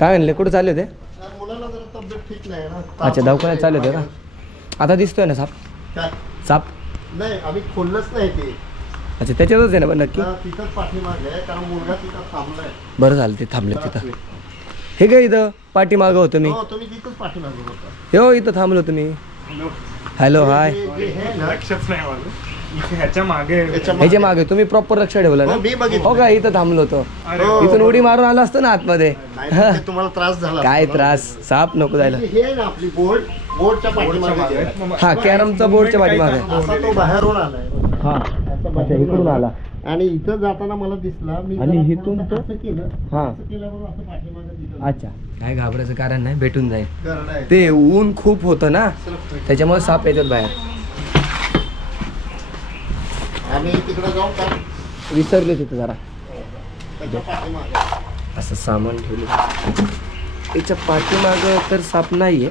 काय म्हणले कुठं चालले होते? मुलाला जरा तब्येत ठीक नाही ना. अच्छा दवाखान्यात चालले होते का? आता दिसतोय ना साप? काय? साप? नाही आम्ही खोललंच नाही ते. अच्छा त्याच्यातच आहे ना पण नक्की? बरं झालं ते थांबले तिथं. हे काय इथं पाठीमागं होतं मी? हो हो इथं थांबलो तुम्ही हॅलो. हाय. ना ह्याच्या मागे ह्याच्या मागे. तुम्ही प्रॉपर लक्ष ठेवलं हो, ना मी बघितलं. हो का? इथं थांबलो होतो. अरे हो. इथून उडी मारून आला असतो ना आतमध्ये? नाही तर ते तुम्हाला त्रास झाला काय. त्रास? साप नको जायला. हे ना आपली बोर्ड बोर्डच्या पाठीमागे. हा कॅरमचा बोर्डच्या पाठीमागे. असा तो बाहेरून आलाय. हा. असा अच्छा बाहेरून इकडून आला. आणि इथं जाताना मला दिसला मी आणि जरा इथून थोडंसं तो- असं केलं. हा. असं केल्यावर असं पाठीमागे दिसलं. अच्छा. काय घाबरायचं कारण नाही भेटून जाईल. करडा आहे. ते ऊन खूप होतं ना? त्याच्यामुळे साप येतात बाहेर. आम्ही तिकडे जाऊ का विसरले तिथं जरा. त्याच्या पाठीमागे. असं सामान ठेवलं. त्याच्या पाठीमागं तर साप नाहीये.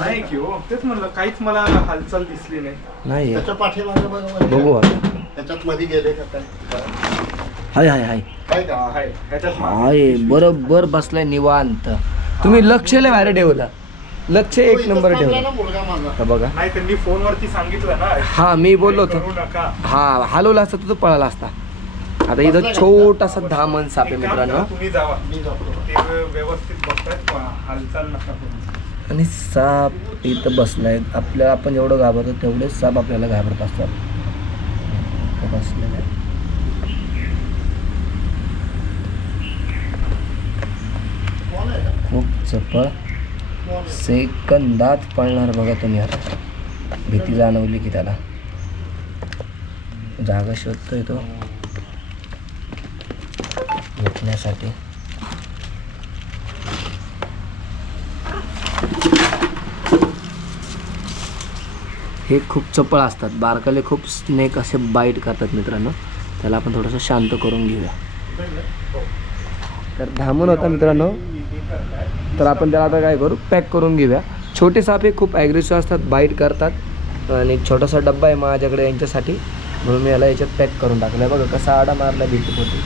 नाही की हो. तेच म्हणलं काहीच मला हालचाल दिसली नाही. नाहीये. त्याच्या पाठीमागे बघा बरं. बघू आता. त्याच्यात मध्ये गेले का काय? हाय हाय हाय. काय का? आहे ह्याच्यात मा- हाय बरोबर बसलाय निवांत. तुम्ही लक्ष लय बाहेर ठेवला. लक्ष एक नंबर ठेवला बघा. त्यांनी फोनवरती सांगितलं ना. हा मी बोललो होतो. हा हलवला असता तर तो पळाला असता. आता इथं छोटासा धामण साप आहे मित्रांनो. आणि साप इथं बसलाय. आपल्याला आपण जेवढं घाबरतो तेवढेच साप आपल्याला घाबरत असतात. बसलेलं? खूप चपळ? सेकंदात पळणार बघा तुम्ही आता. भीती जाणवली की त्याला. जागा शोधतोय तो. भेटण्यासाठी. हे खूप चपळ असतात. बारकाले खूप स्नेक असे बाईट करतात मित्रांनो. त्याला आपण थोडंसं शांत करून घेऊया. तर धामून होता मित्रांनो. तर आपण त्याला आता काय करू? पॅक करून घेऊया. छोटे साप हे खूप ॲग्रेसिव्ह असतात बाईट करतात. आणि छोटासा डब्बा आहे माझ्याकडे यांच्यासाठी. म्हणून मी याला याच्यात पॅक करून टाकलं आहे बघा कसा आडा मारला भीतीपोटी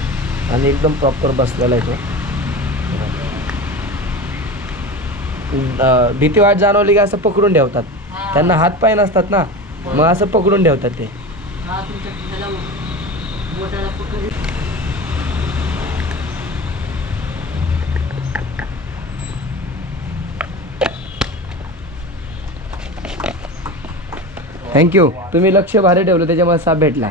आणि एकदम प्रॉपर बसलेला आहे तो. भीती वाट जाणवली की असं पकडून ठेवतात. त्यांना हात पाय नसतात ना. मग असं पकडून ठेवतात ते. थँक्यू तुम्ही लक्ष भारी ठेवलं त्याच्यामुळे साप भेटला.